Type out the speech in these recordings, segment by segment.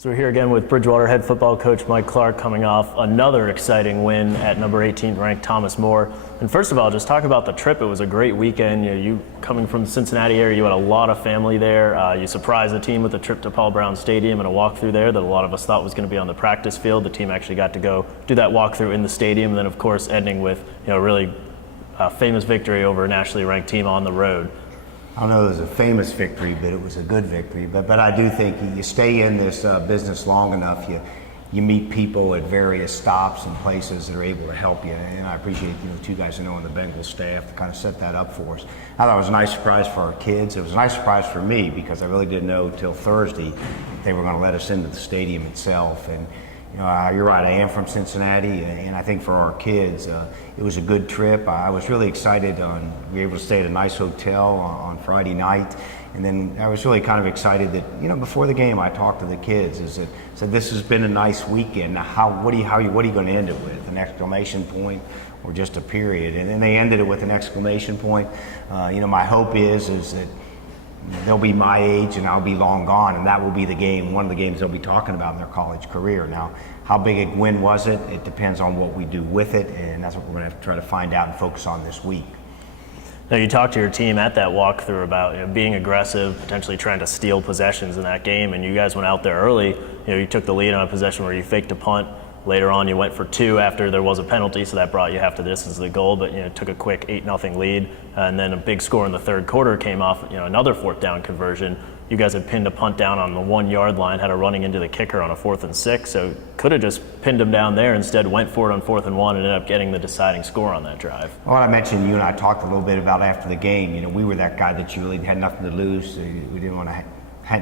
So we're here again with Bridgewater head football coach Mike Clark, coming off another exciting win at number 18 ranked Thomas More. And first of all, just talk about the trip. It was a great weekend. You coming from the Cincinnati area, you had a lot of family there. You surprised the team with a trip to Paul Brown Stadium and a walkthrough there that a lot of us thought was going to be on the practice field. The team actually got to go do that walkthrough in the stadium, and then of course ending with a really famous victory over a nationally ranked team on the road. I don't know if it was a famous victory, but it was a good victory. But I do think you stay in this business long enough, you meet people at various stops and places that are able to help you. And I appreciate two guys I know on the Bengals staff to kind of set that up for us. I thought it was a nice surprise for our kids. It was a nice surprise for me because I really didn't know till Thursday if they were going to let us into the stadium itself. And you're right, I am from Cincinnati, and I think for our kids, it was a good trip. I was really excited to be able to stay at a nice hotel on Friday night. And then I was really kind of excited that, before the game, I talked to the kids, said this has been a nice weekend. Now, what are you going to end it with? An exclamation point or just a period? And then they ended it with an exclamation point. My hope is that they'll be my age and I'll be long gone, and that will be the game, one of the games they'll be talking about in their college career. Now, how big a win was it? It depends on what we do with it, and that's what we're going to have to try to find out and focus on this week. Now, you talked to your team at that walkthrough about being aggressive, potentially trying to steal possessions in that game, and you guys went out there early. You took the lead on a possession where you faked a punt. Later on, you went for two after there was a penalty, so that brought you half the distance of the goal, but took a quick 8-0 lead, and then a big score in the third quarter came off another fourth down conversion. You guys had pinned a punt down on the 1 yard line, had a running into the kicker on a 4th and 6, so could have just pinned him down there. Instead, went for it on 4th and 1 and ended up getting the deciding score on that drive. Well, I mentioned you and I talked a little bit about after the game. We were that guy that you really had nothing to lose. We didn't want to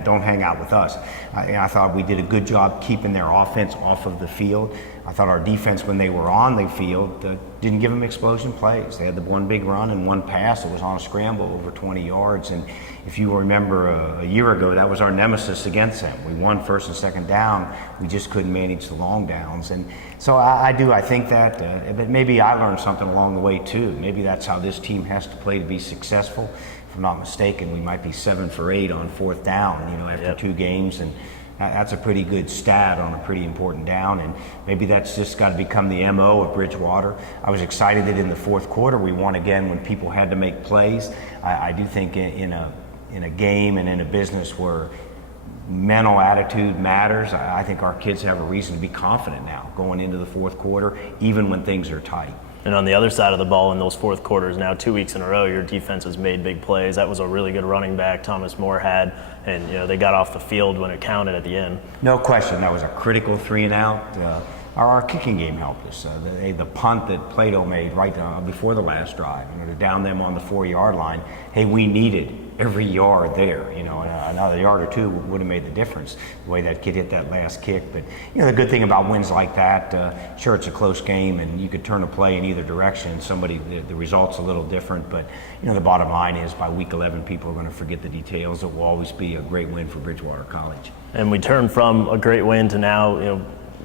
don't hang out with us. I thought we did a good job keeping their offense off of the field. I thought our defense, when they were on the field, didn't give them explosion plays. They had the one big run and one pass that was on a scramble over 20 yards. And if you remember a year ago, that was our nemesis against them. We won first and second down. We just couldn't manage the long downs. And so I think that, but maybe I learned something along the way too. Maybe that's how this team has to play to be successful. If I'm not mistaken, we might be 7 for 8 on 4th down, after 2 games, and that's a pretty good stat on a pretty important down, and maybe that's just got to become the MO of Bridgewater. I was excited that in the fourth quarter we won again when people had to make plays. I do think in a game and in a business where mental attitude matters, I think our kids have a reason to be confident now going into the fourth quarter, even when things are tight. And on the other side of the ball in those fourth quarters, now 2 weeks in a row, your defense has made big plays. That was a really good running back Thomas More had, and they got off the field when it counted at the end. No question, that was a critical 3 and out. Our kicking game helped us. The punt that Plato made right before the last drive, to down them on the 4 yard line. Hey, we needed every yard there. Another yard or 2 would have made the difference. The way that kid hit that last kick. But the good thing about wins like that, sure, it's a close game, and you could turn a play in either direction. The result's a little different, but the bottom line is by week 11, people are going to forget the details. It will always be a great win for Bridgewater College. And we turned from a great win to now,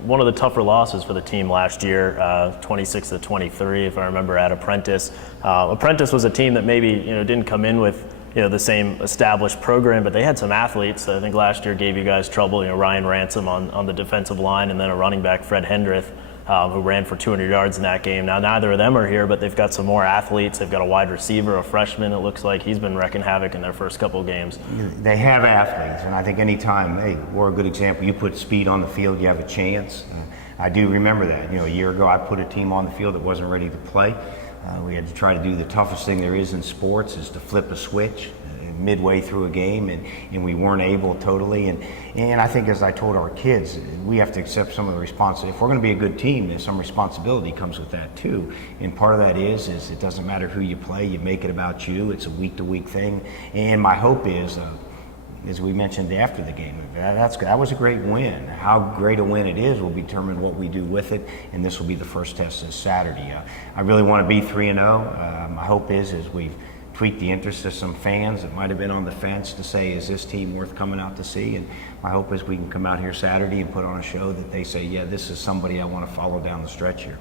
one of the tougher losses for the team last year, 26-23, if I remember, at Apprentice. Apprentice was a team that maybe didn't come in with the same established program, but they had some athletes that I think last year gave you guys trouble. Ryan Ransom on the defensive line, and then a running back, Fred Hendrith, who ran for 200 yards in that game. Now, neither of them are here, but they've got some more athletes. They've got a wide receiver, a freshman. It looks like he's been wrecking havoc in their first couple of games. They have athletes, and I think anytime, we're a good example. You put speed on the field, you have a chance. I do remember that. A year ago, I put a team on the field that wasn't ready to play. We had to try to do the toughest thing there is in sports, is to flip a switch midway through a game, and we weren't able totally. And I think, as I told our kids, we have to accept some of the responsibility. If we're going to be a good team, there's some responsibility comes with that too. And part of that is it doesn't matter who you play, you make it about you. It's a week-to-week thing. And my hope is, as we mentioned after the game, that was a great win. How great a win it is will determine what we do with it, and this will be the first test this Saturday. I really want to be 3-0. My hope is we've tweak the interest of some fans that might have been on the fence to say, is this team worth coming out to see? And my hope is we can come out here Saturday and put on a show that they say, yeah, this is somebody I want to follow down the stretch here.